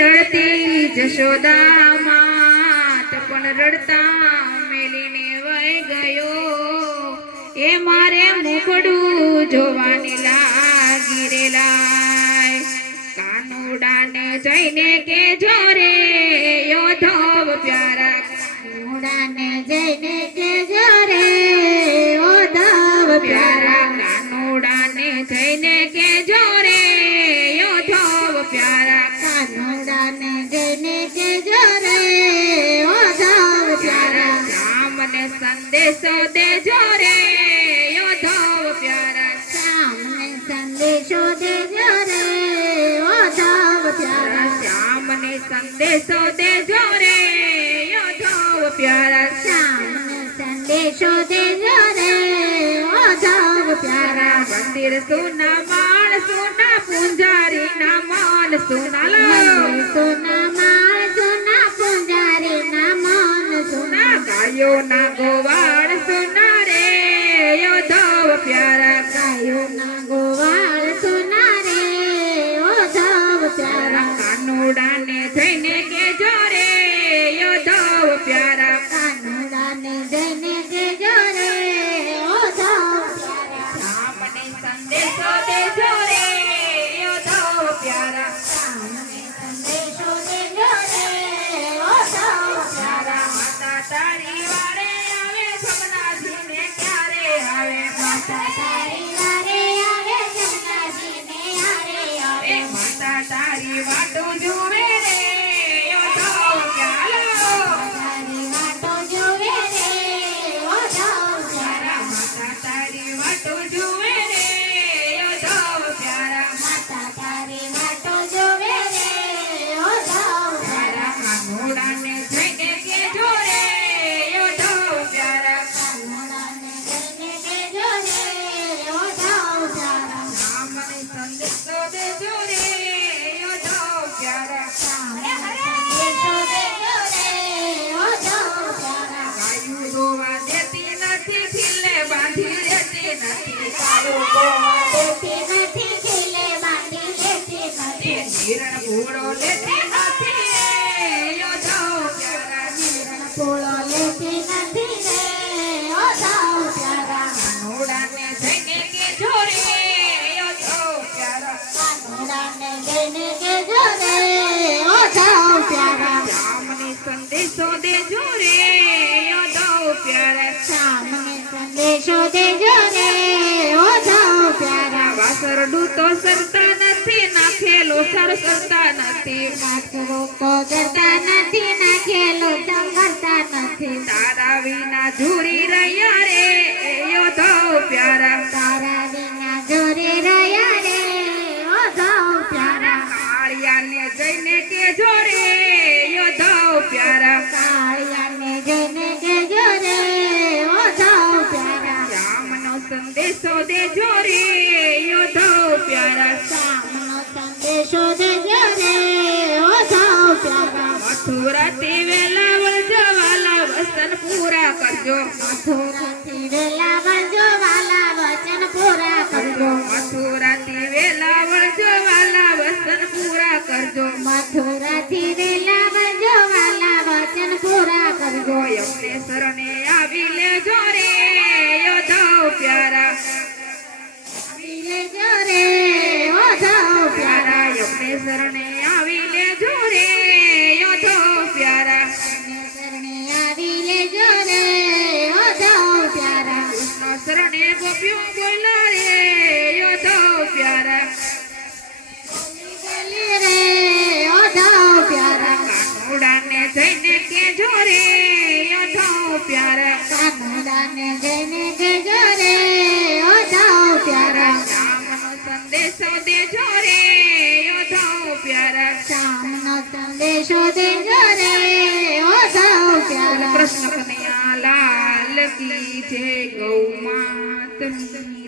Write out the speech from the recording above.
રડતી જશોદા માત પણ રડતા મેલીને વહી ગયો. એ મારે મુખડું જોવાની લાગી રે લાય. કાનુડાને જઈને કે જોરે યોધવ પ્યારા. કાનુડાને જઈને કે જોરે યોધવ પ્યારા. કાનુડાને જઈને કે જોરે પ્યારા. કાનુડાને જઈને કે જોરે યોધવ પ્યારા. શ્યામને સંદેશો દેજો રે યોધવ પ્યારા. શ્યામને સંદેશો દેજો રે યોધવ પ્યારા. શ્યામને સંદેશો દેજો રે યોધવ પ્યારા. શ્યામને સંદેશો દેજો રે યોધવ પ્યારા. મંદિર સુના માળ સુના પૂંજારી ના માન સુના લો. સોના માળ સોના પૂંજારી ના મન સોના. ગાયો ના ગોવાળ સુના રે યોધવ પ્યારા. ગાયો ના ગોવાળ સોના રે યોધવ પ્યારા. કાનુડાને જઈને કે જોરે યોધવ પ્યારા. કાનુડાને જઈને કે જોરે યોધવ પ્યારા. શ્યામને સંદેશો દેજો રે યોધવ પ્યારા. શ્યામને સંદેશો દેજો રે યોધવ પ્યારા. માતા તારી વારે આવે જમનાજીને ક્યારે આવે. માતા તારી વારે આવે જમનાજીને હારે આવે. માતા તારી વાટું જુએ રે યોધવ પ્યારા. તારી વાટો જોવે રે યોધવ પ્યારા. માતા તારી વાટું જુએ રે યોધવ પ્યારા. માતા તારી વાટો જોવે રે યોધવ પ્યારા. કાનુડાને જઈને કે જોરે યોધવ પ્યારા. કાનુડાને જઈને કેજો રે યોધવ પ્યારા. રામને સંદેશો દેજો રે યોધવ પ્યારા. સંદેશો દેજો રે યોધવ પ્યારા. ગાયું રોવા દેતી નથી, ખીલે બાંધી દેતી નથી. ગાયું ગોવા દેતી નથી, ખીલે બાંધી દેતી નથી. હિરણ ઘોડો લેતી નથી રે યોધવ પ્યારા. ફૂલો લેતી નથી રે યોધવ પ્યારા. કાનુડાને જઈને કે જોરે યોધવ પ્યારા. કાનુડાને જઈને કેજો રે યોધવ પ્યારા. રામને સંદેશો દેજો રે યોધવ પ્યારા. શ્યામને સંદેશો દેજો રે યોધવ પ્યારા. વાસરડું તો સરતા નથી, નાખેલો સર સરતા નથી. નાખરો તો જતા નથી, નાખેલો સંગરતા નથી. તારા વિના ઝૂરી રહ્યા રે યોધવ પ્યારા. તારા વિના જોરે રહ્યા રે યોધવ પ્યારા. કાળિયાને જઈને કે જોરે યોધવ પ્યારા. કાળિયાને જઈને કેજો રે યોધવ પ્યારા. રામનો સંદેશો દેજો રે યોધવ પ્યારા. શ્યામનો સંદેશો દેજો રે યોધવ પ્યારા. મથુરાથી વેલાવળ જવાલા વસન પૂરા કરજો. મથુરાથી વેલાવળ જો વાલા વચન પૂરા કરજો. મથુરાથી વેલાવળ જવાલા વસન પૂરા કરજો. મથુરાથી વેલાવળ જો વાલા વચન પૂરા કરજો. અમને શરણે આવી લેજો રે યોધવ પ્યારા. આવી લેજો રે યોધવ પ્યારા. અમને શરણે આવી લેજો રે યોધવ પ્યારા. શરણે આવી લેજો રે યોધવ પ્યારા. કૃષ્ણ શરણે ગોપ્યો બોલા રે યોધવ પ્યારા. બોલી રે યોધવ પ્યારા. કાનુડાને જઈને કેજો રે યોધવ પ્યારા. કાનુડાને જઈને કેજો રે યોધવ પ્યારા. રામનો સંદેશો દેજો રે યોધવ પ્યારા. શ્યામનો સંદેશો દેજો રે યોધવ પ્યારા. કૃષ્ણ કનૈયા લાલ કી જય. ગૌ માત